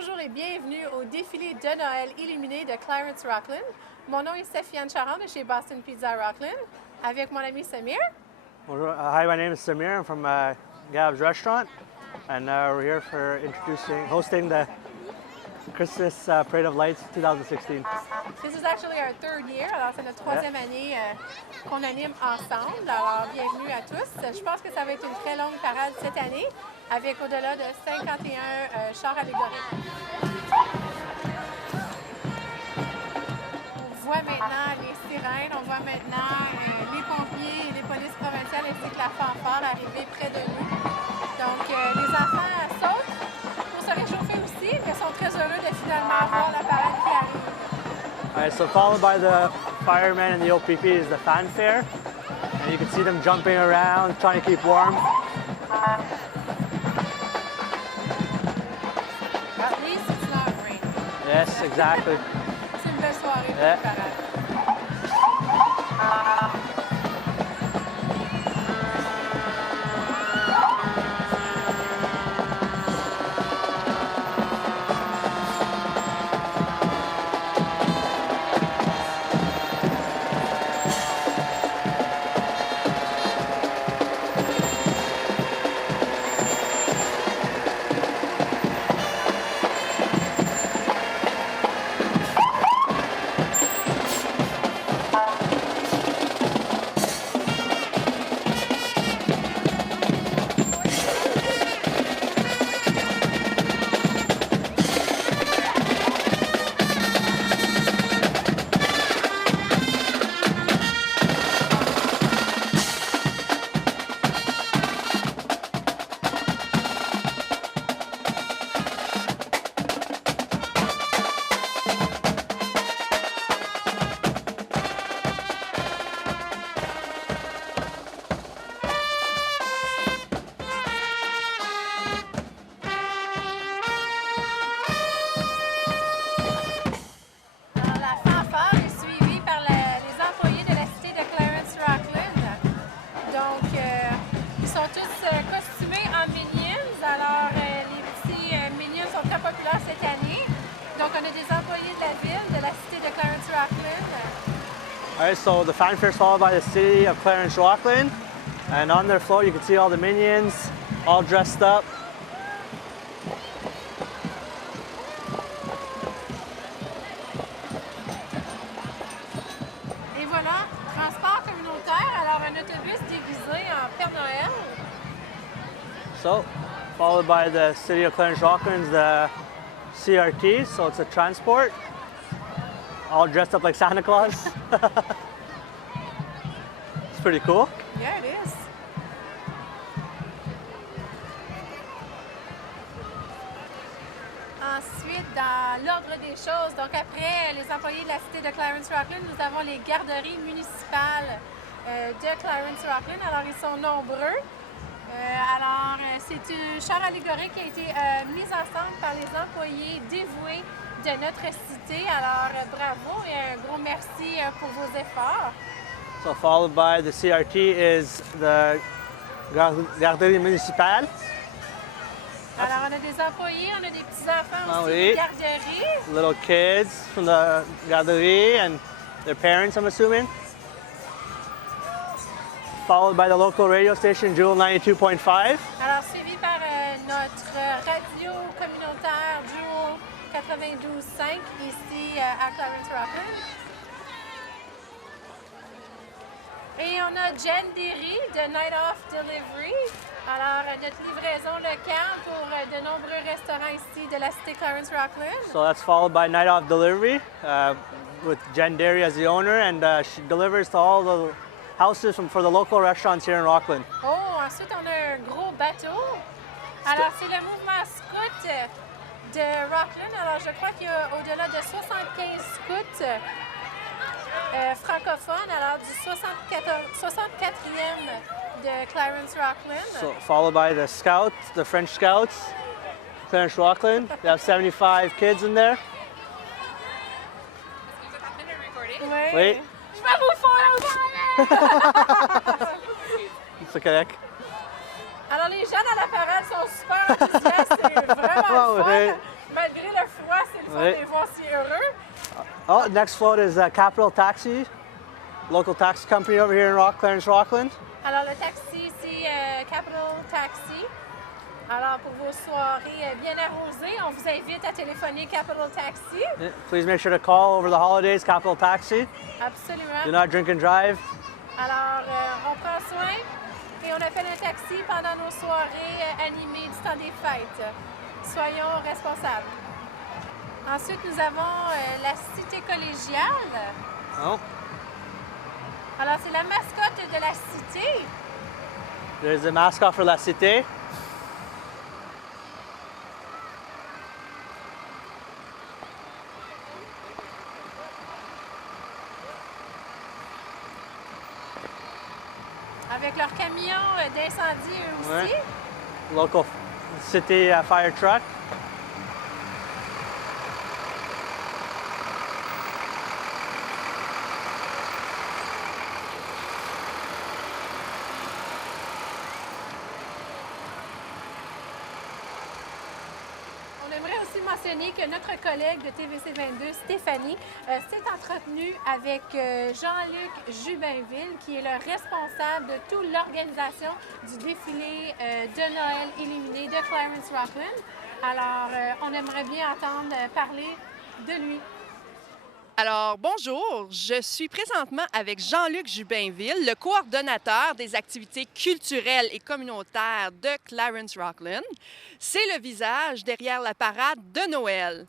Bonjour et bienvenue au défilé de Noël illuminé de Clarence Rocklin. Mon nom est Stéphane Charan de chez Boston Pizza Rocklin, avec mon ami Samir. Bonjour. Hi, my name is Samir. I'm from Gab's Restaurant, and we're here for hosting the Christmas Parade of Lights 2016. This is actually our third year, alors c'est notre troisième année qu'on anime ensemble. Alors bienvenue à tous. Je pense que ça va être une très longue parade cette année, avec au-delà de 51 chars allégoriques. On voit maintenant les sirènes, on voit maintenant les pompiers et les polices provinciales ainsi que la fanfare arriver près de nous. Donc les enfants sautent pour se réchauffer aussi, mais sont très heureux de finalement voir la parade qui arrive. All right, so followed by the firemen and the OPP is the fanfare, and you can see them jumping around, trying to keep warm. At least it's not raining. Yes, exactly. C'est une belle soirée pour Yeah. une parade. Cette année. Donc, on a des employés de la ville, de la cité de Clarence Rocklin. All right, so the fanfare is followed by the city of Clarence Rocklin, and on their float you can see all the minions, all dressed up. Et voilà, transport communautaire, alors un autobus déguisé en Père Noël. So, followed by the city of Clarence Rocklin, the CRT, so it's a transport, all dressed up like Santa Claus. It's pretty cool. Yeah, it is. Ensuite, dans l'ordre des choses, donc après les employés de la cité de Clarence Rocklin, nous avons les garderies municipales de Clarence Rocklin. Alors, ils sont nombreux. C'est un char allégorique qui a été mis ensemble par les employés dévoués de notre cité. Alors, bravo et un gros merci pour vos efforts. So followed by the CRT is the Garderie Municipale. Alors, on a des employés, on a des petits-enfants Ah aussi, oui. des garderies. Little kids from the Garderie and their parents, I'm assuming. Followed by the local radio station, Jewel 92.5. Alors, suivi par notre radio communautaire Jewel 92.5 ici à Clarence Rocklin. Et on a Jen Derry de Night Off Delivery. Alors, notre livraison locale pour de nombreux restaurants ici de la cité Clarence Rocklin. So that's followed by Night Off Delivery with Jen Derry as the owner, and she delivers to all the houses for the local restaurants here in Rocklin. Oh, ensuite, on a un gros bateau. Alors, c'est le mouvement scout de Rocklin. Alors, je crois qu'il y a au-delà de 75 scouts francophones, alors du 64e de Clarence Rocklin. So followed by the Scouts, the French Scouts, Clarence Rocklin. They have 75 kids in there. Oui. Wait. Je vais vous faire C'est correct. Alors, les jeunes à la parade sont super enthousiastes. C'est vraiment Ouais. fun. Malgré le de les voir si heureux. Oh, next float is Capital Taxi, local taxi company over here in Clarence, Rockland. Alors, le taxi ici, Capital Taxi. Alors, pour vos soirées bien arrosées, on vous invite à téléphoner Capital Taxi. Please make sure to call over the holidays, Capital Taxi. Absolument. Do not drink and drive. Alors, on prend soin et on appelle un taxi pendant nos soirées animées du temps des fêtes. Soyons responsables. Ensuite, nous avons la cité collégiale. Oh, Alors, c'est la mascotte de la cité. there's the mascot for La Cité. Avec leur camion d'incendie eux aussi. Ouais. Local city fire truck. On aimerait aussi mentionner que notre collègue de TVC 22, Stéphanie, s'est entretenue avec Jean-Luc Jubinville, qui est le responsable de toute l'organisation du défilé de Noël illuminé de Clarence Rockland. Alors, on aimerait bien entendre parler de lui. Alors, bonjour, je suis présentement avec Jean-Luc Jubinville, le coordonnateur des activités culturelles et communautaires de Clarence Rockland. C'est le visage derrière la parade de Noël.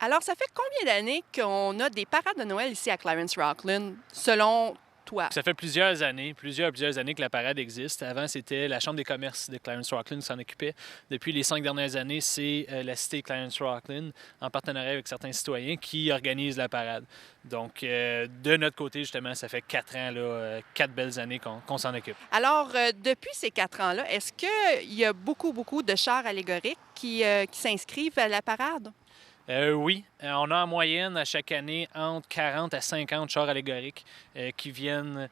Alors, ça fait combien d'années qu'on a des parades de Noël ici à Clarence Rockland, selon toi? Ça fait plusieurs années que la parade existe. Avant, c'était la Chambre des commerces de Clarence Rockland qui s'en occupait. Depuis les 5 dernières années, c'est la cité Clarence Rockland, en partenariat avec certains citoyens, qui organise la parade. Donc, de notre côté, justement, ça fait 4 ans, 4 belles années qu'on s'en occupe. Alors, depuis ces 4 ans-là, est-ce qu'il y a beaucoup de chars allégoriques qui s'inscrivent à la parade? Oui, on a en moyenne à chaque année entre 40 à 50 chars allégoriques qui viennent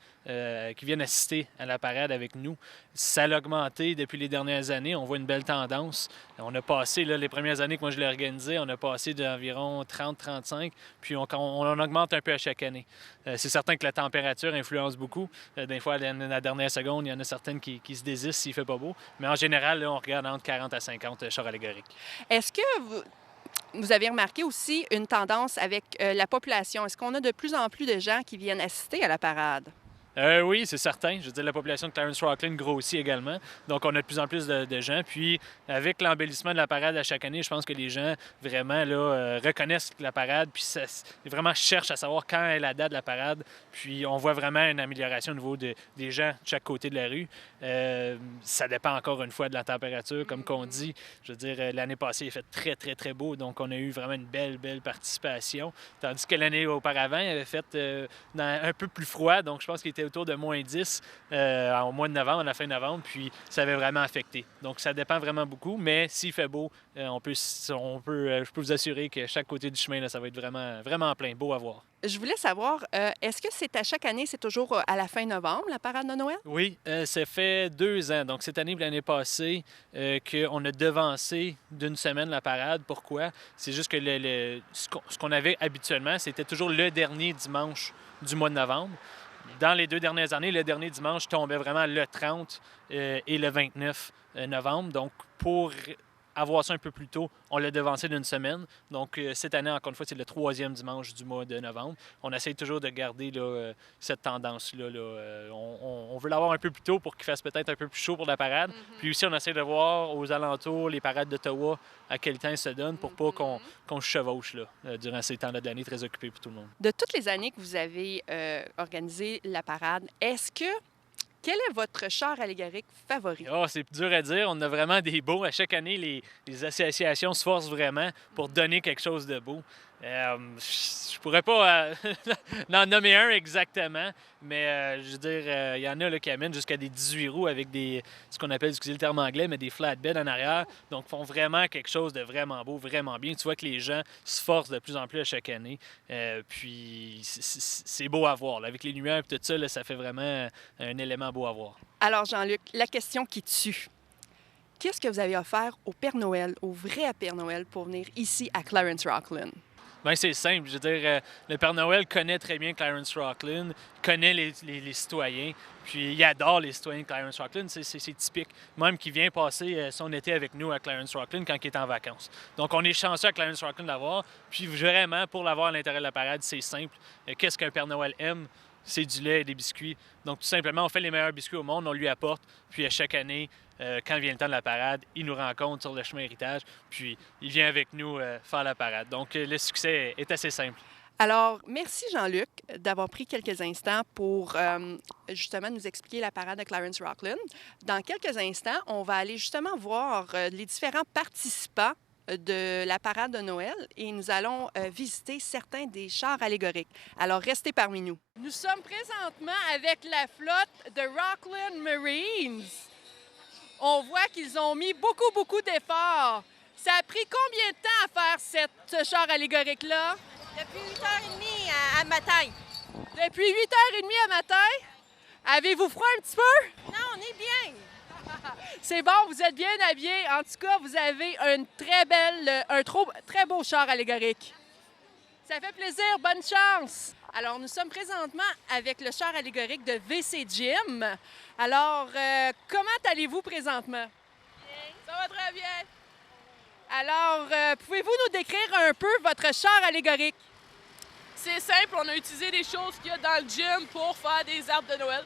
assister à la parade avec nous. Ça a augmenté depuis les dernières années. On voit une belle tendance. On a passé, les premières années que moi je l'ai organisé, on a passé d'environ 30-35, puis on augmente un peu à chaque année. C'est certain que la température influence beaucoup. Des fois, à la dernière seconde, il y en a certaines qui se désistent s'il ne fait pas beau. Mais en général, là, on regarde entre 40 à 50 chars allégoriques. Est-ce que vous avez remarqué aussi une tendance avec la population? Est-ce qu'on a de plus en plus de gens qui viennent assister à la parade? Oui, c'est certain. Je veux dire, la population de Clarence Rockland grossit également. Donc, on a de plus en plus de gens. Puis, avec l'embellissement de la parade à chaque année, je pense que les gens vraiment reconnaissent la parade. Puis, ils vraiment cherchent à savoir quand est la date de la parade. Puis, on voit vraiment une amélioration au niveau des gens de chaque côté de la rue. Ça dépend encore une fois de la température. Comme qu'on dit, je veux dire, l'année passée, il fait très, très, très beau. Donc, on a eu vraiment une belle, belle participation. Tandis que l'année auparavant, il avait fait un peu plus froid. Donc, je pense qu'il était autour de moins 10 au mois de novembre, à la fin novembre, puis ça avait vraiment affecté. Donc, ça dépend vraiment beaucoup, mais s'il fait beau, je peux vous assurer que chaque côté du chemin, là, ça va être vraiment, vraiment plein, beau à voir. Je voulais savoir, est-ce que c'est à chaque année, c'est toujours à la fin novembre, la parade de Noël? Oui, ça fait 2 ans, donc cette année et l'année passée, qu'on a devancé d'une semaine la parade. Pourquoi? C'est juste que ce qu'on avait habituellement, c'était toujours le dernier dimanche du mois de novembre. Dans les 2 dernières années, le dernier dimanche tombait vraiment le 30 et le 29 novembre. Donc, pour avoir ça un peu plus tôt, on l'a devancé d'une semaine. Donc, cette année, encore une fois, c'est le 3e dimanche du mois de novembre. On essaie toujours de garder cette tendance-là. On veut l'avoir un peu plus tôt pour qu'il fasse peut-être un peu plus chaud pour la parade. Puis aussi, on essaie de voir aux alentours les parades d'Ottawa à quel temps ils se donnent pour pas qu'on se chevauche durant ces temps-là de l'année très occupés pour tout le monde. De toutes les années que vous avez organisé la parade, quel est votre char allégorique favori? Oh, c'est dur à dire. On a vraiment des beaux. À chaque année, les associations se forcent vraiment pour donner quelque chose de beau. Je pourrais pas en nommer un exactement, mais je veux dire, il y en a qui amènent jusqu'à des 18 roues avec ce qu'on appelle, excusez le terme anglais, mais des flatbeds en arrière. Donc, font vraiment quelque chose de vraiment beau, vraiment bien. Tu vois que les gens se forcent de plus en plus à chaque année. Puis, c'est beau à voir. Là. Avec les lumières et tout ça, ça fait vraiment un élément beau à voir. Alors, Jean-Luc, la question qui tue. qu'est-ce que vous avez offert au Père Noël, au vrai Père Noël, pour venir ici à Clarence Rocklin? Bien, c'est simple. Je veux dire, le Père Noël connaît très bien Clarence Rocklin, connaît les citoyens, puis il adore les citoyens de Clarence Rocklin. C'est typique. Même qu'il vient passer son été avec nous à Clarence Rocklin quand il est en vacances. Donc, on est chanceux à Clarence Rocklin d'avoir. Puis vraiment, pour l'avoir à l'intérieur de la parade, c'est simple. Qu'est-ce qu'un Père Noël aime? C'est du lait et des biscuits. Donc, tout simplement, on fait les meilleurs biscuits au monde, on lui apporte. Puis, à chaque année, quand vient le temps de la parade, il nous rencontre sur le chemin héritage, puis il vient avec nous faire la parade. Donc, le succès est assez simple. Alors, merci Jean-Luc d'avoir pris quelques instants pour justement nous expliquer la parade de Clarence Rocklin. Dans quelques instants, on va aller justement voir les différents participants de la parade de Noël et nous allons visiter certains des chars allégoriques. Alors, restez parmi nous. Nous sommes présentement avec la flotte de Rocklin Marines. On voit qu'ils ont mis beaucoup d'efforts. Ça a pris combien de temps à faire ce char allégorique-là? Depuis 8h30 à matin. Depuis 8h30 à matin? Avez-vous froid un petit peu? Non, on est bien. C'est bon, vous êtes bien habillés. En tout cas, vous avez un très beau char allégorique. Ça fait plaisir, bonne chance. Alors, nous sommes présentement avec le char allégorique de VC Gym. Alors, comment allez-vous présentement? Bien. Ça va très bien. Alors, pouvez-vous nous décrire un peu votre char allégorique? C'est simple, on a utilisé des choses qu'il y a dans le gym pour faire des arbres de Noël.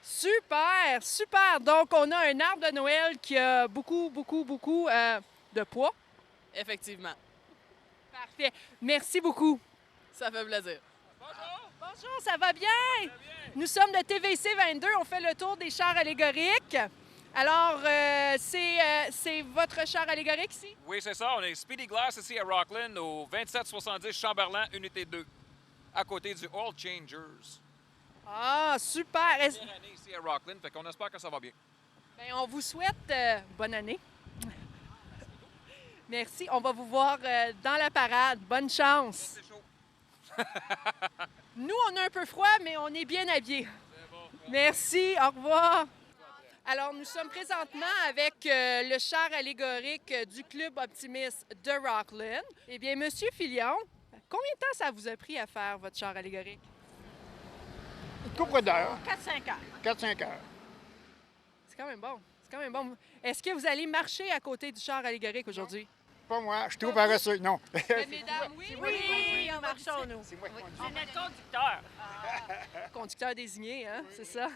Super, super. Donc, on a un arbre de Noël qui a beaucoup de poids. Effectivement. Parfait. Merci beaucoup. Ça fait plaisir. Bonjour, ça va bien? Nous sommes de TVC 22. On fait le tour des chars allégoriques. Alors, c'est votre char allégorique ici? Oui, c'est ça. On est Speedy Glass ici à Rocklin, au 2770 Chamberlain, unité 2, à côté du Oil Changers. Ah, super! Première année ici à Rocklin, fait qu'on espère que ça va bien. Bien, on vous souhaite bonne année. Merci. On va vous voir dans la parade. Bonne chance. C'est chaud. Nous, on a un peu froid, mais on est bien habillés. Merci. Au revoir. Alors, nous sommes présentement avec le char allégorique du Club Optimiste de Rocklin. Eh bien, Monsieur Filion, combien de temps ça vous a pris à faire votre char allégorique? Une couple d'heures, 4-5 heures. 4-5 heures. C'est quand même bon. C'est quand même bon. Est-ce que vous allez marcher à côté du char allégorique aujourd'hui? Pas moi, je suis trop paresseux, non. Mesdames, oui, Oui, on marchons, nous. C'est moi qui conduis. C'est notre conducteur. Conducteur désigné, hein? C'est ça.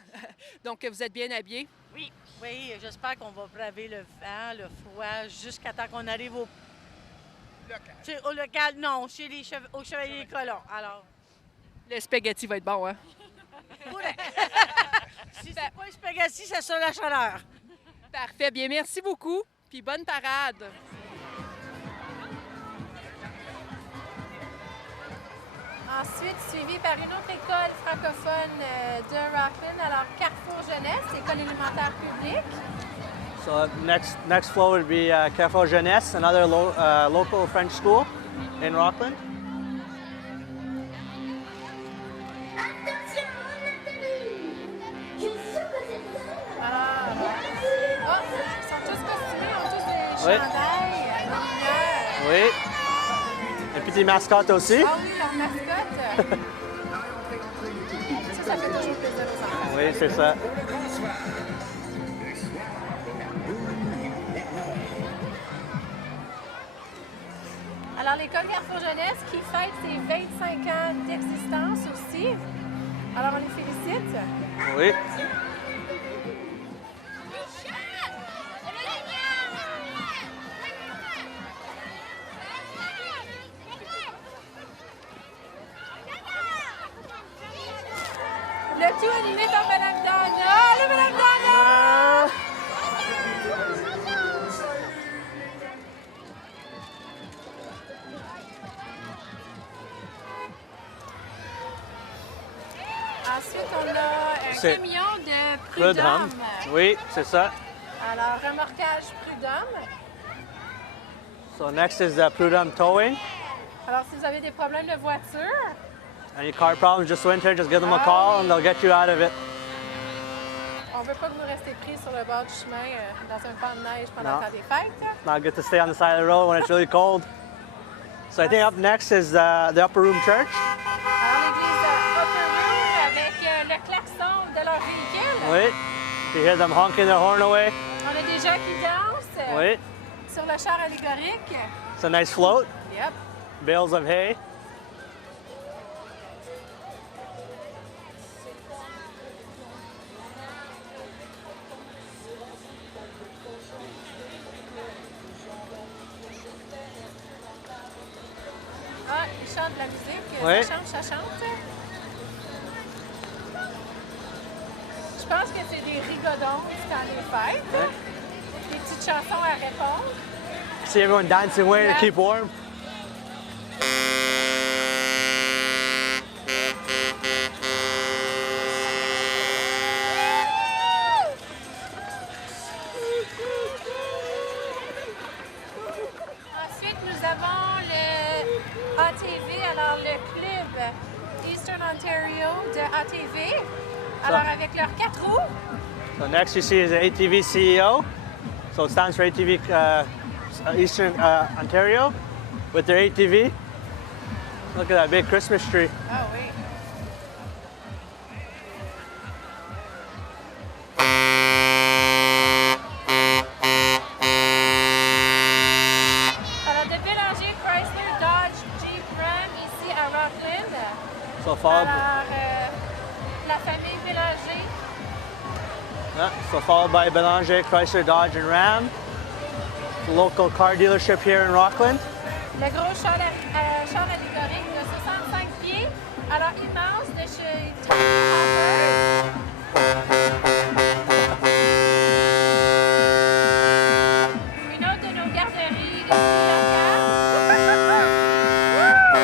Donc, vous êtes bien habillés? Oui, j'espère qu'on va braver le vent, le froid, jusqu'à temps qu'on arrive au... Au local, non, chez les au Chevalier Colomb. Alors, Le spaghetti va être bon, hein? si c'est pas le spaghetti, c'est sur la chaleur. Parfait. Bien, merci beaucoup. Puis bonne parade. Ensuite, suivi par une autre école francophone de Rocklin, alors Carrefour Jeunesse, école élémentaire publique. So next floor would be Carrefour Jeunesse, another local French school in Rockland. Oh, ils sont tous costumés, ils ont tous des Oui. chandails, des lumières. Oui. Et puis des mascottes aussi. Ah oui, leur mascotte. Ça fait toujours plaisir aux enfants. Oui, c'est ça. Alors, l'école Carrefour Jeunesse qui fête ses 25 ans d'existence aussi. Alors, on les félicite. Oui. Le tout animé par Madame Dana. Le Madame Dana! Ensuite, on a un C'est camion de Prud'homme. Prud'homme. Oui, c'est ça. Alors, remorquage Prud'homme. So next is the Prud'homme towing. Alors, si vous avez des problèmes de voiture, Any car problems this winter, just give them a call and they'll get you out of it. on on veut pas que vous restez pris sur le bord du chemin dans un pan de neige pendant Non. le temps des fêtes. It's not good to stay on the side of the road when it's really cold. So I think up next is the Upper Room Church. Alors, l'église Upper Room avec le klaxon de leur véhicule. Oui. You hear them honking their horn away. On a des gens qui dansent Oui. sur le char allégorique. It's a nice float. Yep. Bales of hay. Ah, ils chantent de la musique. Oui. Ça chante, ça chante. Je pense que c'est des rigodons du temps des fêtes. Ouais. Des petites chansons à répondre. See everyone dancing away to Yeah. keep warm. Ensuite, nous avons le ATV, alors le club Eastern Ontario de ATV. Alors, avec leurs 4 roues. So next you see is the ATV CEO. So it stands for ATV Eastern Ontario with their ATV. Look at that big Christmas tree. Ah oui. Alors, de Bélanger, Chrysler, Dodge, Jeep, Ram, ici à Rockland. So followed, Alors, la famille Bélanger. so followed by Belanger, Chrysler, Dodge, and Ram. The local car dealership here in Rockland. Le gros char allégorique de 65 pieds. Alors, immense de chez Tiny Hoppers. Une autre de nos garderies de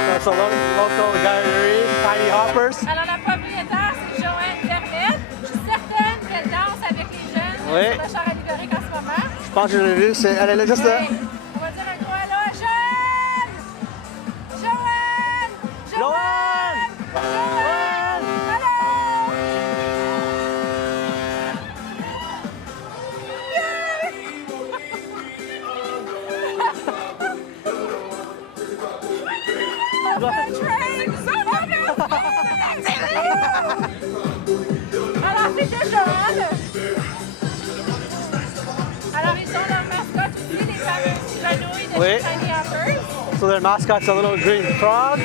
That's a local gallery, Tiny Hoppers. Alors, la propriétaire, c'est Joanne Vermette. Je suis certaine qu'elle danse avec les jeunes Oui. sur le char allégorique en ce moment. Je pense que je l'ai vu, elle est là juste là. Oui. On va dire un quoi là? Joanne! Joanne! Joanne! Joanne! Allô! Alors, c'était Joanne. Alors, ils ont leur mascotte aussi, les fameuses grenouilles de Oui. chez Tiny Hoppers. So their mascot's a little green frog.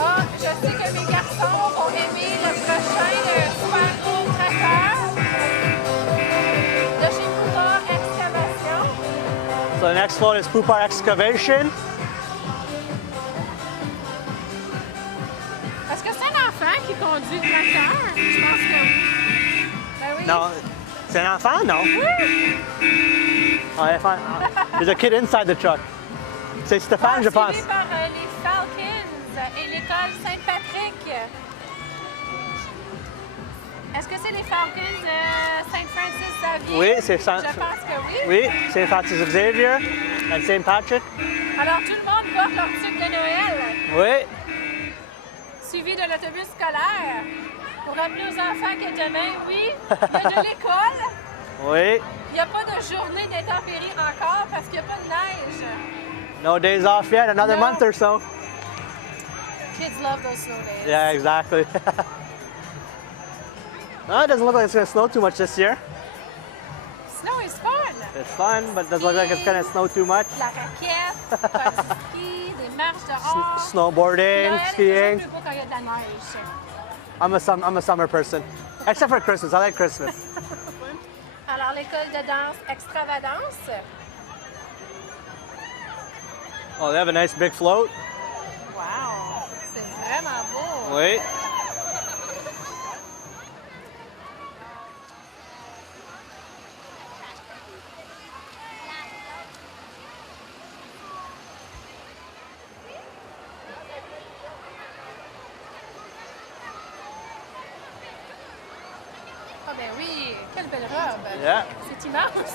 Ah, je sais que mes garçons vont aimer le prochain super gros tracteur de chez Poupard Excavation. So the next float is Poupar Excavation. Est-ce que c'est un enfant qui conduit le tracteur? Je pense que oui. Ben oui. No, c'est un enfant? No. Oh, there's a kid inside the truck. C'est Stéphane, je pense. Suivi par les Falcons et l'école Saint-Patrick. Est-ce que c'est les Falcons de Saint Francis Xavier? Oui, c'est ça. Je pense que oui. Oui, St. Francis Xavier and St. Patrick. Alors, tout le monde porte leur tuque de Noël, Oui. suivi de l'autobus scolaire, pour rappeler aux enfants que demain, oui, il y a de l'école. Oui. Il n'y a pas de journée d'intempéries encore parce qu'il n'y a pas de neige. No days off yet, another No. month or so. Kids love those snow days. Yeah, exactly. No, it doesn't look like it's going to snow too much this year. Snow is fun. It's fun, but it doesn't look like it's going to snow too much. De la raquette, faire du ski, des marches dehors. Snowboarding, Noël est skiing. toujours plus beau quand il y a de la neige. I'm a summer person. Except for Christmas. I like Christmas. Alors, l'école de danse Extravagance. Oh, they have a nice big float. Wow! C'est vraiment beau. Oui. Ah ben oui, quelle belle robe. Yeah. C'est immense.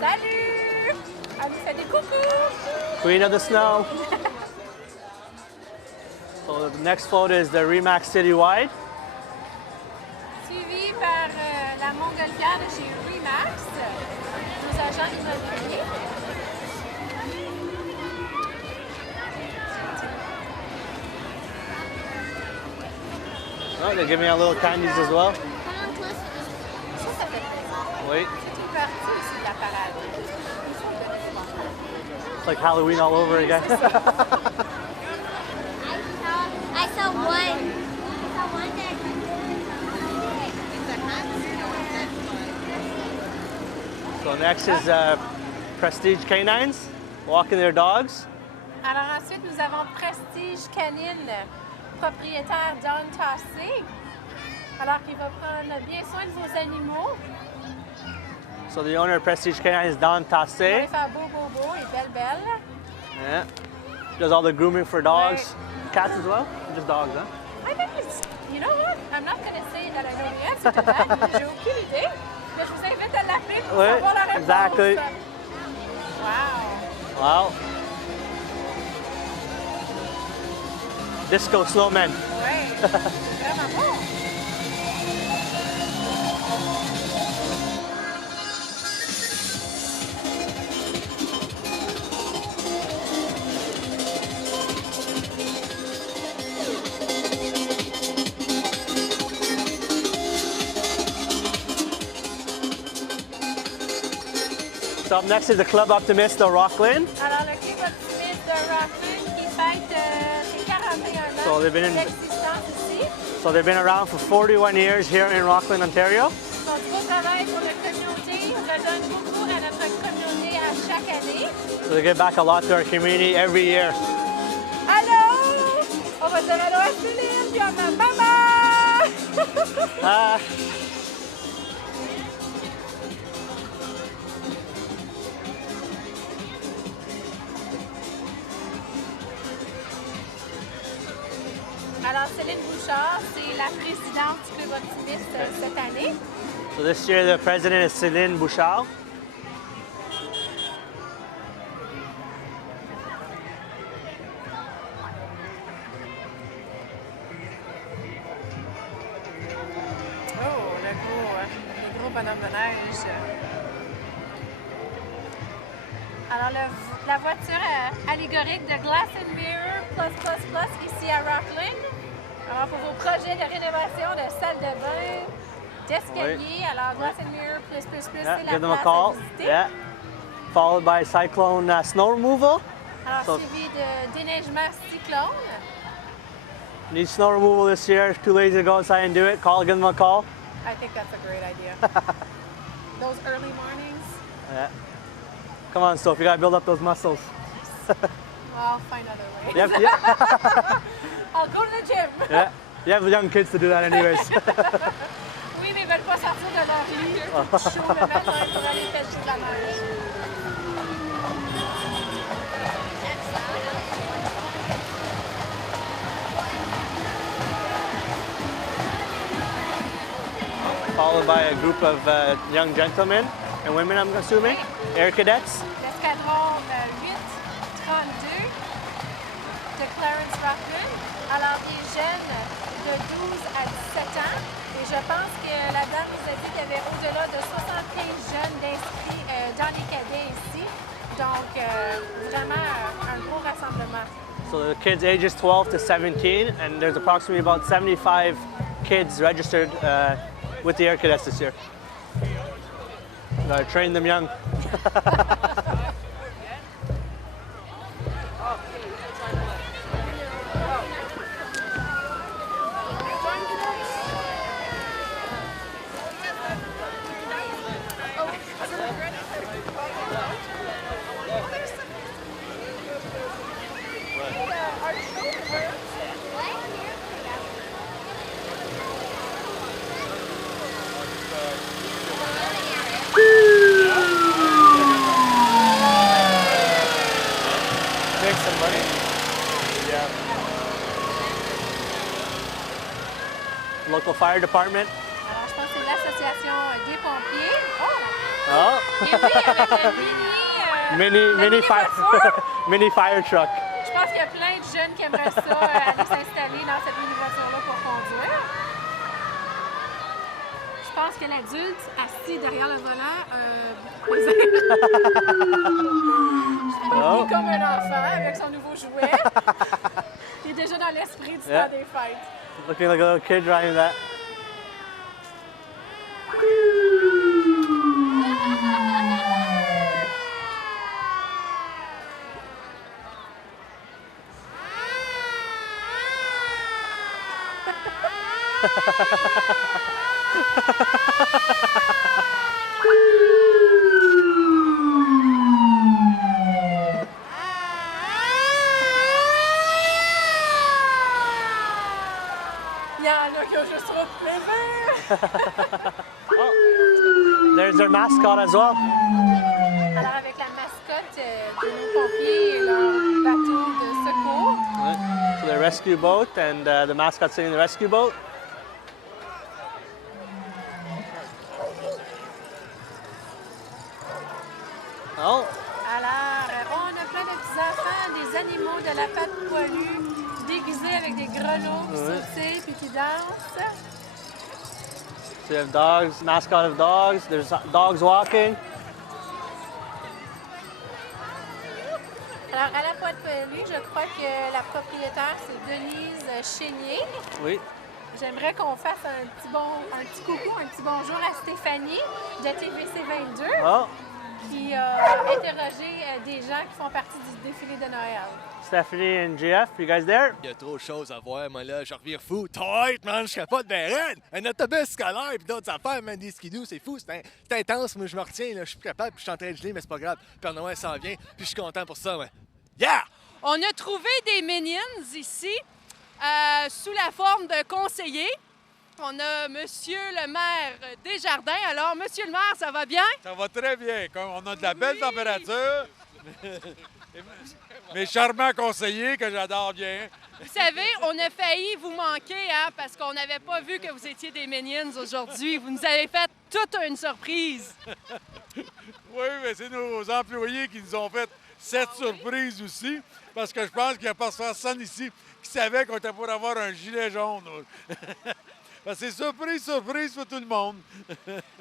Salut! Elle nous fait des coucous. Queen of the Snow. So the next float is the Remax Citywide. montgolfière de chez Remax, nos agents immobiliers. Oh, they're giving out little candies as well. Ça fait plaisir. Oui. C'est une partie aussi de la parade. It's like Halloween all over again. I saw one. So next is Prestige Canines, walking their dogs. Alors ensuite, nous avons Prestige Canine, propriétaire Don Tassé. Alors qu'il va prendre bien soin de vos animaux. So the owner of Prestige Canines is Don Il va Tasse. les faire beau, beau, beau et belle, belle. Yeah. Does all the grooming for dogs, cats as well? Just dogs, huh? I think it's, you know what? I'm not going to say that I know the answer to that. J'ai aucune idée. Mais je vous invite à l'appeler pour Oui, savoir la réponse. exactly. Wow. Wow. Disco Snowman. Oui. C'est vraiment beau. So up next is the Club Optimist of Rockland. Alors, le Club Optimiste de Rockland qui fête ses 41 So ans they've been in- d'existence ici. So they've been around for 41 years here in Rockland, Ontario. Son gros travail pour la communauté redonne beaucoup à notre communauté à chaque année. So they give back a lot to our community every year. Allô? On va dire allô à Céline puis à ma maman! Ah. Alors, Céline Bouchard, c'est la présidente du Club Optimiste cette année. So this year the president is Céline Bouchard. Oh, le gros bonhomme de neige. Alors, la voiture allégorique de Glass and Mirror Plus ici à Rockland. Alors, pour vos projets de rénovation de salle de bain, d'escalier, alors Glass and Mirror Plus, Yeah, c'est la give them a place call. à visiter. Yeah. Followed by cyclone snow removal. Alors, So- suivi de déneigement cyclone. Need snow removal this year. If too lazy to go outside and do it, give them a call. I think that's a great idea. Those early mornings, Yeah. Come on, Stoph, you gotta build up those muscles. I'll find other ways. Yep, yeah. I'll go to the gym. Yeah. You have young kids to do that anyways. Oui, mais ils veulent pas sortir de leur lit chaud le matin pour aller pêcher de la neige. Followed by a group of young gentlemen and women, I'm assuming, air cadets. L'escadron 832 de Clarence Rockland. Alors, des jeunes de 12 à 17 ans. Et je pense que la dame nous a dit qu'il y avait au-delà de 75 jeunes d'inscrits dans les cadets ici. Donc, vraiment un gros rassemblement. So the kids ages 12 to 17, and there's approximately about 75 kids registered with the air cadets this year. Gotta train them young. Make some money. Yeah. Local fire department. Alors, je pense que c'est l'association des pompiers. Oh! Oh. Et oui, avec le mini fire voiture. mini fire truck. Je pense qu'il y a plein de jeunes qui aimeraient ça, aller s'installer dans cette mini voiture-là pour conduire. Je je pense que l'adulte assis derrière le volant, Oh. comme un enfant avec son nouveau jouet. Il est déjà dans l'esprit du Yeah. temps des fêtes. Looking like a little kid driving that. Il y en a qui ont juste trop de plaisir. There's their mascot as well. Alors, avec la mascotte de nos pompiers et leur bateau de secours. Right. So the rescue boat and the mascot sitting in the rescue boat. Oh, Alors, on a plein de petits enfants, des animaux de la patte poilue, déguisés avec des grelots qui sautillent puis qui dansent. so you have dogs, mascot of dogs. There's dogs walking. Alors, à la patte poilue, je crois que la propriétaire, c'est Denise Chénier. Oui. J'aimerais qu'on fasse un petit coucou, un petit bonjour à Stéphanie de TVC 22 Oh, qui a interrogé des gens qui font partie du défilé de Noël. Stephanie and GF, you guys there? Il y a trop de choses à voir, moi là, je reviens fou. Tight, man, je capote ben raide. Un autobus scolaire puis d'autres affaires, man, des skidoo, c'est fou, c'est intense. Moi, je me retiens, là, je suis plus capable, puis je suis en train de geler, mais c'est pas grave. Père Noël s'en vient, puis je suis content pour ça, ouais. Yeah! On a trouvé des Minions ici, sous la forme de conseillers. On a Monsieur le maire Desjardins. Alors, Monsieur le maire, ça va bien? Ça va très bien. On a de la belle température. Mes charmants conseillers que j'adore bien. Vous savez, on a failli vous manquer, hein, parce qu'on n'avait pas vu que vous étiez des Minions aujourd'hui. Vous nous avez fait toute une surprise. Oui, mais c'est nos employés qui nous ont fait cette surprise aussi, parce que je pense qu'il n'y a pas personne ici qui savait qu'on était pour avoir un gilet jaune. Parce que c'est surprise pour tout le monde.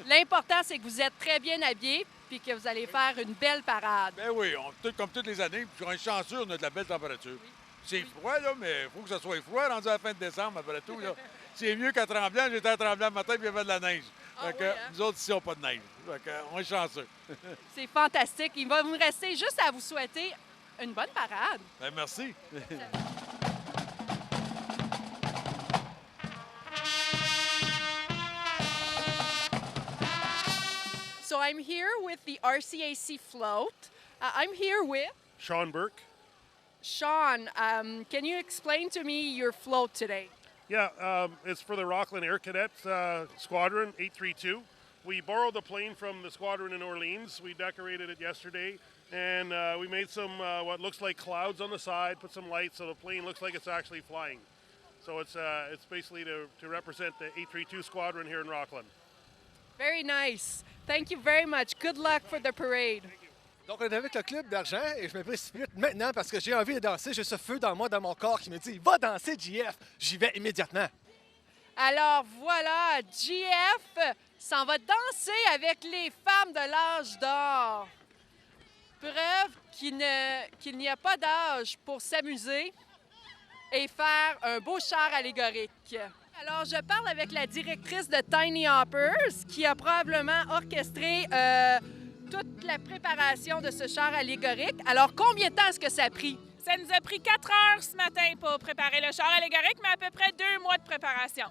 L'important, c'est que vous êtes très bien habillés puis que vous allez faire une belle parade. Ben oui, comme toutes les années, puis on est chanceux, on a de la belle température. C'est froid, là, mais il faut que ça soit froid rendu à la fin de décembre, après tout. Là. C'est mieux qu'à Tremblant. J'étais à Tremblant le matin, puis il y avait de la neige. Fait que, nous autres, ici, on n'a pas de neige. Fait que, on est chanceux. C'est fantastique. Il va vous rester juste à vous souhaiter une bonne parade. Ben, merci. So I'm here with the RCAC float. I'm here with Sean Burke. Sean. Can you explain to me your float today? Yeah, it's for the Rockland Air Cadets Squadron 832. We borrowed the plane from the squadron in Orleans. We decorated it yesterday, and we made some what looks like clouds on the side, put some lights so the plane looks like it's actually flying. So it's basically to represent the 832 squadron here in Rockland. Very nice. Thank you very much. Good luck for the parade. Donc, on est avec le club d'argent et je me précipite maintenant parce que j'ai envie de danser. J'ai ce feu dans moi, dans mon corps qui me dit « Va danser, JF! » J'y vais immédiatement. Alors voilà, GF s'en va danser avec les femmes de l'âge d'or. Preuve qu'il n'y a pas d'âge pour s'amuser et faire un beau char allégorique. Alors, je parle avec la directrice de Tiny Hoppers qui a probablement orchestré toute la préparation de ce char allégorique. Alors, combien de temps est-ce que ça a pris? Ça nous a pris 4 heures ce matin pour préparer le char allégorique, mais à peu près 2 mois de préparation.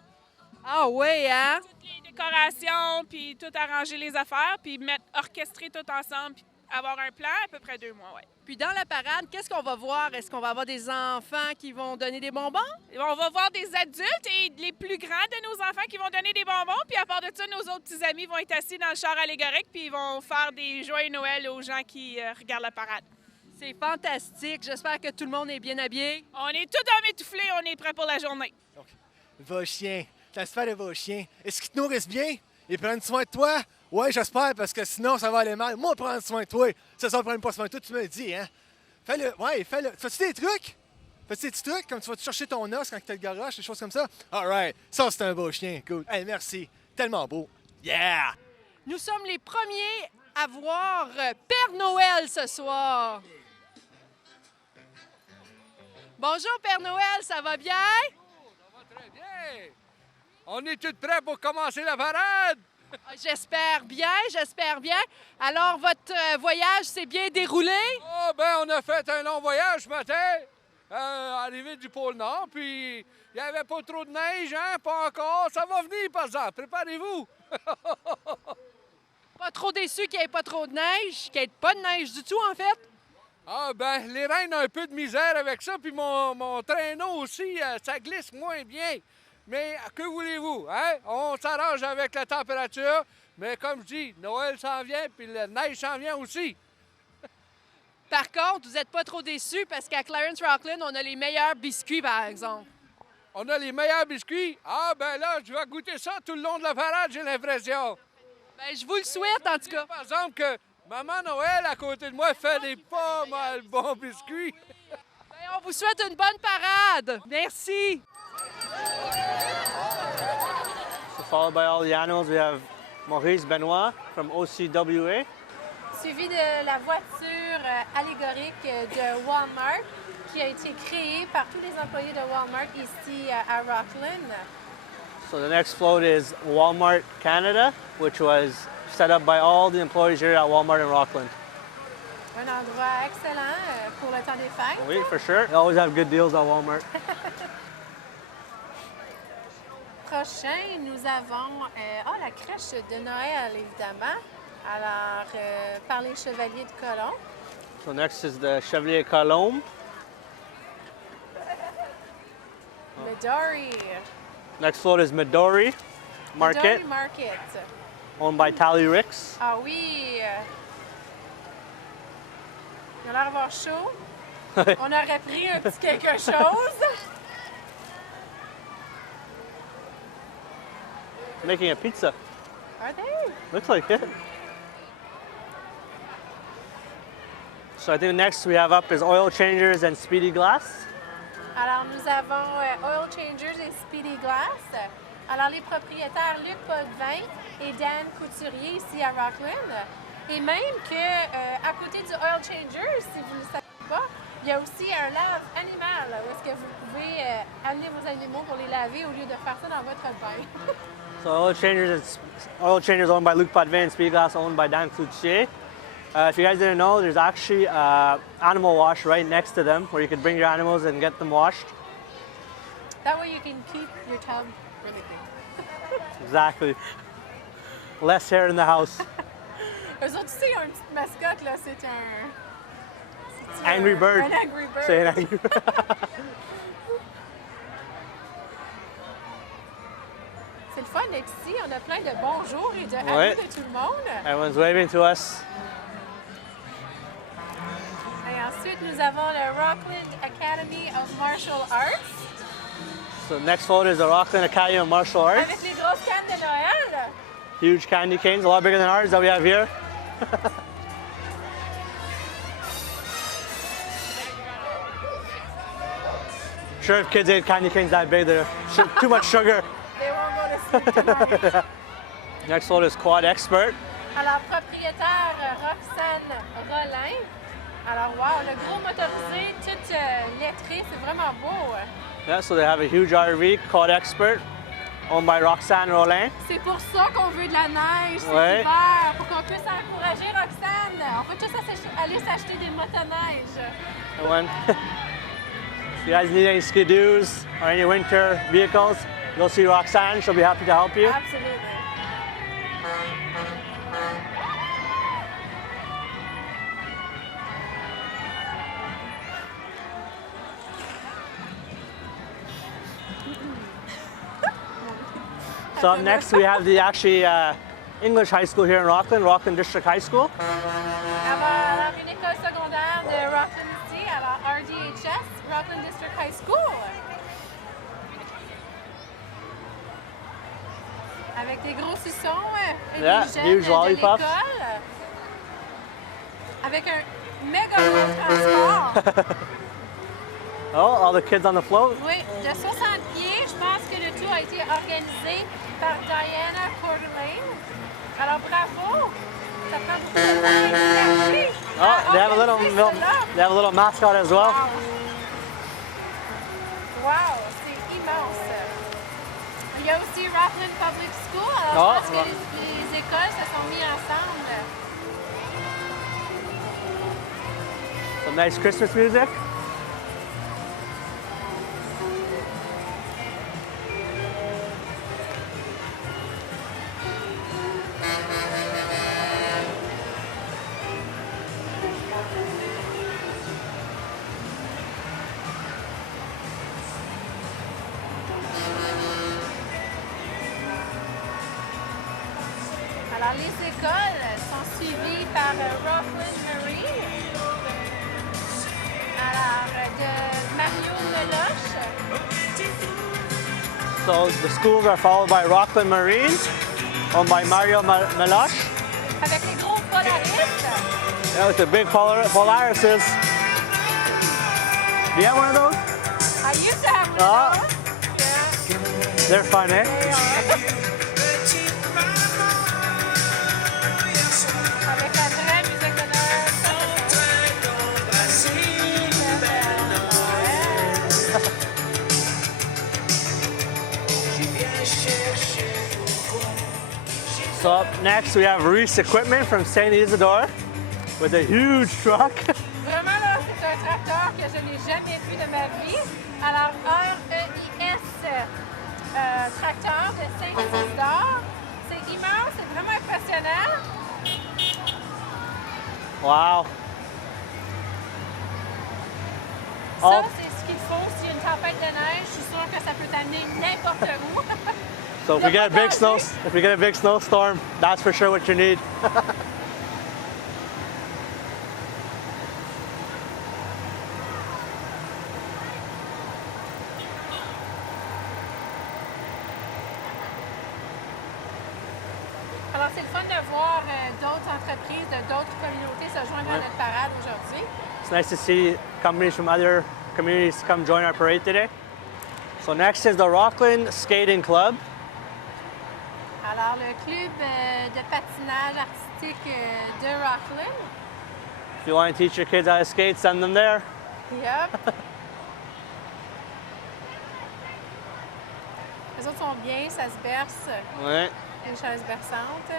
Ah oui, hein? Toutes les décorations, puis tout arranger les affaires, puis orchestrer tout ensemble, puis avoir un plan, à peu près 2 mois, oui. Puis dans la parade, qu'est-ce qu'on va voir? Est-ce qu'on va avoir des enfants qui vont donner des bonbons? On va voir des adultes et les plus grands de nos enfants qui vont donner des bonbons, puis à part de ça, nos autres petits amis vont être assis dans le char allégorique, puis ils vont faire des joyeux Noël aux gens qui regardent la parade. C'est fantastique. J'espère que tout le monde est bien habillé. On est tous emmitouflés, on est prêts pour la journée. Donc, vos chiens, la sphère de vos chiens, est-ce qu'ils te nourrissent bien? Ils prennent soin de toi? Oui, j'espère, parce que sinon, ça va aller mal. Moi, prendre soin de toi. Ça ne prend pas soin de toi, tu me le dis, hein? Fais-le. Ouais, fais-le. Fais-tu des trucs? Fais-tu des petits trucs, comme tu vas chercher ton os quand tu as le garoche, des choses comme ça? All right. Ça, c'est un beau chien. Cool. Hey, merci. Tellement beau. Yeah! Nous sommes les premiers à voir Père Noël ce soir. Bonjour Père Noël, ça va bien? Ça va très bien. On est tous prêts pour commencer la parade? J'espère bien. Alors, votre voyage s'est bien déroulé? Oh, ben, on a fait un long voyage ce matin, arrivé du pôle Nord, puis il n'y avait pas trop de neige, hein? Pas encore. Ça va venir, par exemple. Préparez-vous. Pas trop déçu qu'il n'y ait pas trop de neige, qu'il n'y ait pas de neige du tout, en fait? Ah, ben, les reines ont un peu de misère avec ça, puis mon traîneau aussi, ça glisse moins bien. Mais que voulez-vous, hein? On s'arrange avec la température, mais comme je dis, Noël s'en vient, puis la neige s'en vient aussi. Par contre, vous n'êtes pas trop déçus parce qu'à Clarence Rocklin, on a les meilleurs biscuits, par exemple. On a les meilleurs biscuits? Ah, ben là, je vais goûter ça tout le long de la parade, j'ai l'impression. Ben, je vous le souhaite, en tout cas. Par exemple, que Maman Noël, à côté de moi, fait des pas mal bons biscuits. Ben, on vous souhaite une bonne parade. Merci. So followed by all the animals, we have Maurice Benoit from OCWA. Suivi de la voiture allégorique de Walmart qui a été créée par tous les employés de Walmart ici à Rocklin. So the next float is Walmart Canada, which was set up by all the employees here at Walmart in Rocklin. Un endroit excellent pour le temps des fêtes. Oui, for sure. They always have good deals at Walmart. Prochain, nous avons la crèche de Noël, évidemment. Alors, par les Chevaliers de Colomb. So next is the Chevalier Colomb. Midori. Next float is Midori Market, Midori Market. owned by Tally Ricks. Ah oui! Il a l'air d'avoir chaud. On aurait pris un petit quelque chose. Making a pizza. Are they? Looks like it. So I think next we have up is oil changers and speedy glass. Alors, nous avons Oil Changers et Speedy Glass. Alors, les propriétaires Luc Potvin et Dan Couturier ici à Rocklin. Et même que à côté du Oil Changers, si vous ne le savez pas, il y a aussi un lave animal où est-ce que vous pouvez amener vos animaux pour les laver au lieu de faire ça dans votre bain. So oil changers owned by Luc Potvin, speedy glass owned by Dan Cloutier. If you guys didn't know, there's actually animal wash right next to them where you can bring your animals and get them washed. That way you can keep your tub really clean. Exactly. Less hair in the house. Eux autres, tu sais, ils ont une petite mascotte, là, c'est un... Angry bird. Un Angry Bird. C'est un Angry Bird. C'est le fun ici, on a plein de bonjours et de Ouais. amis de tout le monde. Everyone's waving to us. Et ensuite, nous avons le Rocklin Academy of Martial Arts. So next float is the Rocklin Academy of Martial Arts. Avec les grosses cannes de Noël. Huge candy canes, a lot bigger than ours that we have here. Sure, if kids ate candy canes that big, they're too much sugar. They won't go to sleep tonight. Next float is Quad Expert. Alors, propriétaire Roxane Rollin. Alors, wow, le gros motorisé, tout lettré, c'est vraiment beau. Yeah, so they have a huge RV, Quad Expert, owned by Roxane Rollin. C'est pour ça qu'on veut de la neige, c'est Ouais. l'hiver, pour qu'on puisse encourager Roxane. On peut tous aller s'acheter des motoneiges. And when if you guys need any skidoos or any winter vehicles, go see Roxanne. She'll be happy to help you. Absolutely. So up next we have the English high school here in Rocklin, Rocklin District High School. Alors, une école secondaire de Rocklin ici, alors RDHS, Rocklin District High School. Avec des gros suçons et Yeah, des jeunes huge de lollipops. l'école. Avec un méga gros transport. Oh, all the kids on the float? Oui, de 60 pieds. Je pense que le tout a été organisé par Diana Courtelaine. Alors, bravo! Ça prend beaucoup de temps et d'énergie. Oh, they have a little mascot as well. Wow, c'est immense. Il y a aussi Rockland Public School. Alors, je pense que les écoles se sont mis ensemble. Some nice Christmas music. Alors, les écoles sont suivies par Rockland Marine. Alors, de Mario Meloche. So the schools are followed by Rockland Marine, owned by Mario Meloche. Avec les gros polaristes. Yeah, with the big Polarises. Do you have one of those? I used to have one of those. They're fun, eh? Avec la vraie musique de Noël. So up next we have Reese Equipment from St. Isidore with a huge truck. Vraiment, là, c'est un tracteur que je n'ai jamais vu de ma vie. Alors, REIS tracteur de Saint-Isidore. C'est immense, c'est vraiment impressionnant. Wow. Ça, c'est ce qu'il faut. S'il y a une tempête de neige, je suis sûre que ça peut t'amener n'importe où. So if we get a big snowstorm, that's for sure what you need. Alors, c'est le fun de voir d'autres entreprises, d'autres communautés se joindre à notre parade aujourd'hui. It's nice to see companies from other communities come join our parade today. So next is the Rockland Skating Club. Alors, le club de patinage artistique de Rockland. If you want to teach your kids how to skate, send them there. Yep. Les autres sont bien, ça se berce. Ouais. Une chaise berçante.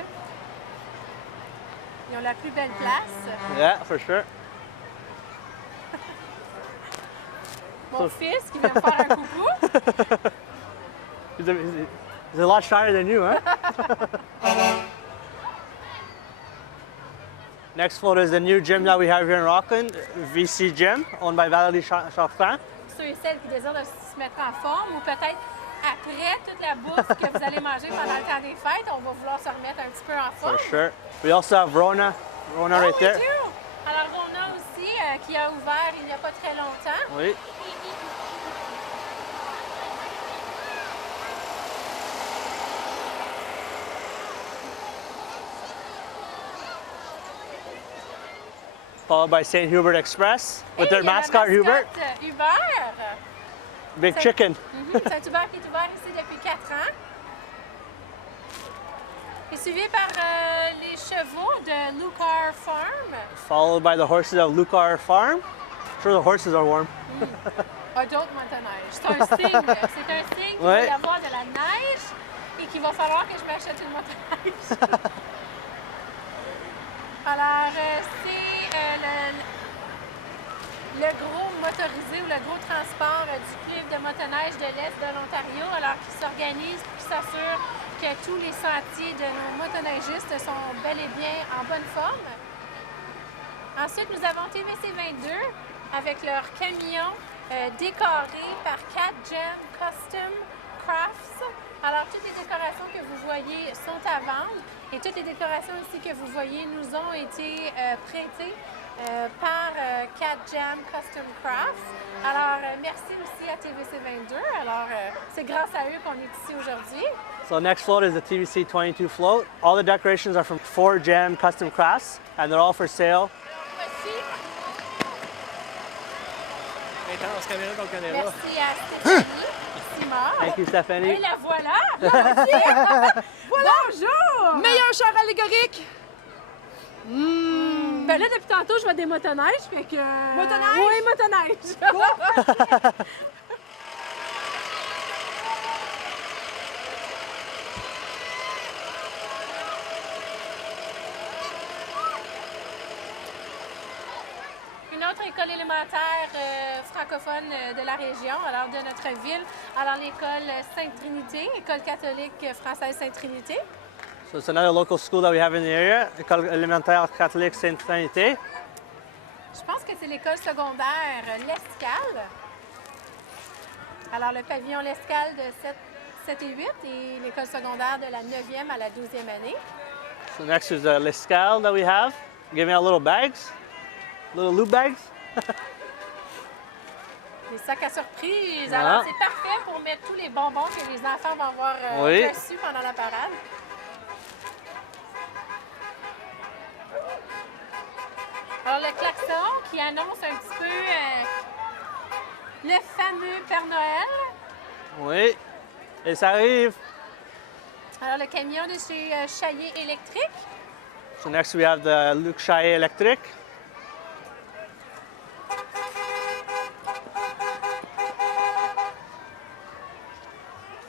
Ils ont la plus belle place. Yeah, for sure. Mon fils qui vient me faire un coucou. He's a lot shyer than you, huh? Next float is the new gym that we have here in Rockland, VC Gym, owned by Valérie Chartrand. Ceux et celles qui désirent de se mettre en forme ou peut-être après toute la bouffe que vous allez manger pendant le temps des fêtes, on va vouloir se remettre un petit peu en forme. For sure. We also have Rona right there. Alors Rona aussi qui a ouvert il n'y a pas très longtemps. Oui. Followed by St. Hubert Express with their mascot Hubert. Hubert. Big chicken. C'est Hubert qui est ouvert ici depuis 4 ans. Et suivi par les chevaux de Lucar Farm. Followed by the horses of Lucar Farm. I'm sure the horses are warm. D'autres motoneiges. C'est un signe. C'est un signe qu'il va y avoir de la neige et qu'il va falloir que je m'achète une motoneige. Alors, c'est le gros motorisé ou le gros transport du club de motoneige de l'Est de l'Ontario, alors qui s'organise et qui s'assure que tous les sentiers de nos motoneigistes sont bel et bien en bonne forme. Ensuite, nous avons TVC 22 avec leur camion décoré par Cat Jam Custom Crafts. Alors, toutes les décorations que vous voyez sont à vendre et toutes les décorations ici que vous voyez nous ont été prêtées par Cat Jam Custom Crafts. Alors, merci aussi à TVC 22. Alors, c'est grâce à eux qu'on est ici aujourd'hui. So next float is the TVC 22 float. All the decorations are from 4 Jam Custom Crafts and they're all for sale. Voici. Intense, caméra contre caméra. Merci à Stéphanie Simard. Thank you, Stephanie. Et la voilà! La voici! Voilà! Bonjour! Meilleur char allégorique! Ben là, depuis tantôt, je vois des motoneiges, fait que... Motoneige? Oui, motoneige. Une autre école élémentaire francophone de la région, alors de notre ville. Alors l'école Sainte-Trinité, école catholique française Sainte-Trinité. So it's another local school that we have in the area, École élémentaire catholique Sainte-Trinité. Je pense que c'est l'école secondaire L'Escale. Alors le pavillon L'Escale de 7 et 8 et l'école secondaire de la 9e à la 12e année. So next is the L'Escale that we have, giving out little bags, little loot bags. Des sacs à surprise. Voilà. Alors c'est parfait pour mettre tous les bonbons que les enfants vont avoir Oui. reçus pendant la parade. Alors, le klaxon qui annonce un petit peu le fameux Père Noël. Oui, et ça arrive. Alors, le camion de chez Chaillet électrique. So next we have the Luc Chaillet Electric.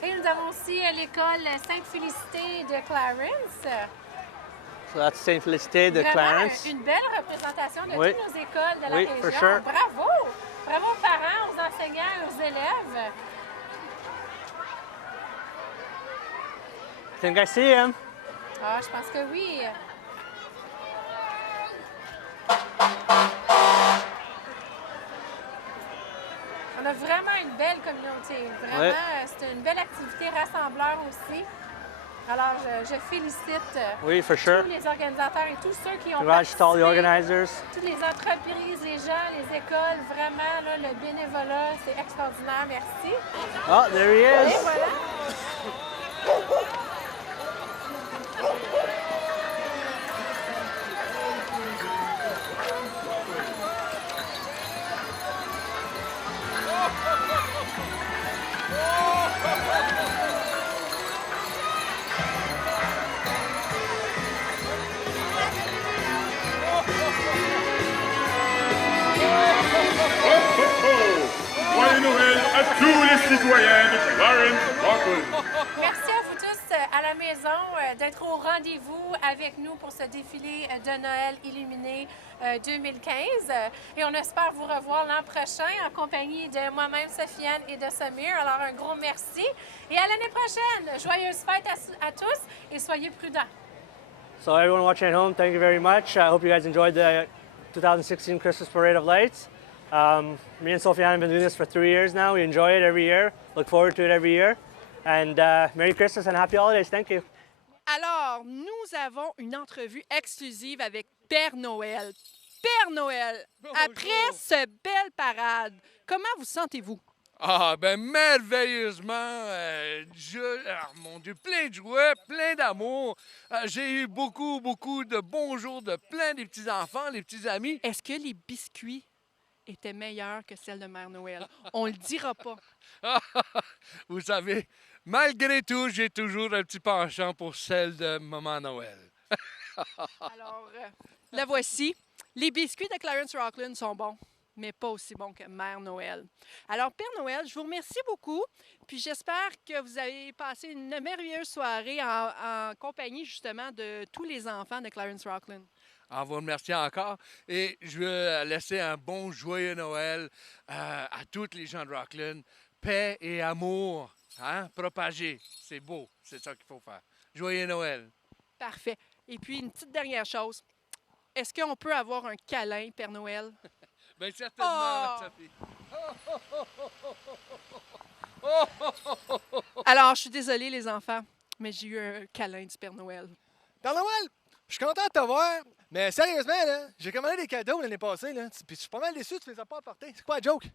Et nous avons aussi l'école Sainte-Félicité de Clarence. So that's Saint Félicité de Vraiment Clarence. une belle représentation de Oui. toutes nos écoles de la Oui, région. for sure. Bravo! Bravo aux parents, aux enseignants, aux élèves. I think I see him. Ah, je pense que oui. On a vraiment une belle communauté. Vraiment, Ouais. c'est une belle activité rassembleur aussi. Alors, je félicite Oui, for sure. tous les organisateurs et tous ceux qui ont Congrats to all the participé. organizers. Toutes les entreprises, les gens, les écoles, vraiment, là, le bénévolat, c'est extraordinaire. Merci. Oh, there he is. Et voilà. Joyeux Noël à tous les citoyens de Clarence Rockland. Merci à vous tous à la maison d'être au rendez-vous avec nous pour ce défilé de Noël illuminé 2015. Et on espère vous revoir l'an prochain en compagnie de moi-même, Sofiane, et de Samir. Alors, un gros merci. Et à l'année prochaine. Joyeuses fêtes à tous et soyez prudents. So everyone watching at home, thank you very much. I hope you guys enjoyed the 2016 Christmas Parade of Lights. Me and Sofiane have been doing this for 3 years now. We enjoy it every year, look forward to it every year. And Merry Christmas and Happy Holidays. Thank you. Alors, nous avons une entrevue exclusive avec Père Noël. Père Noël, après cette belle parade, comment vous sentez-vous? Ah, ben merveilleusement. Mon Dieu, plein de joie, plein d'amour. J'ai eu beaucoup de bons jours de plein des petits-enfants, les petits amis. Est-ce que les biscuits étaient meilleurs que celles de Mère Noël? On le dira pas. Vous savez, malgré tout, j'ai toujours un petit penchant pour celle de Maman Noël. Alors, la voici. Les biscuits de Clarence Rockland sont bons, mais pas aussi bons que Mère Noël. Alors, Père Noël, je vous remercie beaucoup. Puis j'espère que vous avez passé une merveilleuse soirée en compagnie, justement, de tous les enfants de Clarence Rockland. En vous remerciant encore. Et je veux laisser un bon joyeux Noël à tous les gens de Rockland. Paix et amour, hein? Propagé. C'est beau, c'est ça qu'il faut faire. Joyeux Noël. Parfait. Et puis, une petite dernière chose. Est-ce qu'on peut avoir un câlin, Père Noël? Bien, certainement, Oh! Sophie. Alors, je suis désolée, les enfants, mais j'ai eu un câlin du Père Noël. Père Noël, je suis content de te voir. Mais sérieusement, là, j'ai commandé des cadeaux l'année passée. Là, puis je suis pas mal déçu, tu ne les as pas apportés. C'est quoi la joke?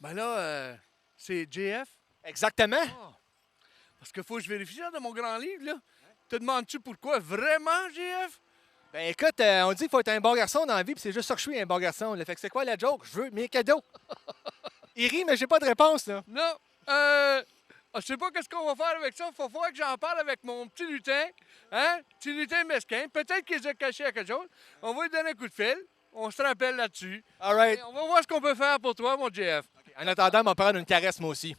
Ben là, c'est JF. Exactement. Parce qu'il faut que je vérifie ça dans mon grand livre, là. Te demandes-tu pourquoi? Vraiment, JF? Ben écoute, on dit qu'il faut être un bon garçon dans la vie, puis c'est juste ça que je suis, un bon garçon. Là. Fait que c'est quoi la joke? Je veux mes cadeaux. Il rit, mais j'ai pas de réponse, là. Non. Je sais pas qu'est-ce qu'on va faire avec ça. Il faut voir que j'en parle avec mon petit lutin. Hein? Petit lutin mesquin. Peut-être qu'il s'est caché à quelque chose. On va lui donner un coup de fil. On se rappelle là-dessus. All right. Et on va voir ce qu'on peut faire pour toi, mon JF. En attendant, on va prendre une caresse, moi aussi.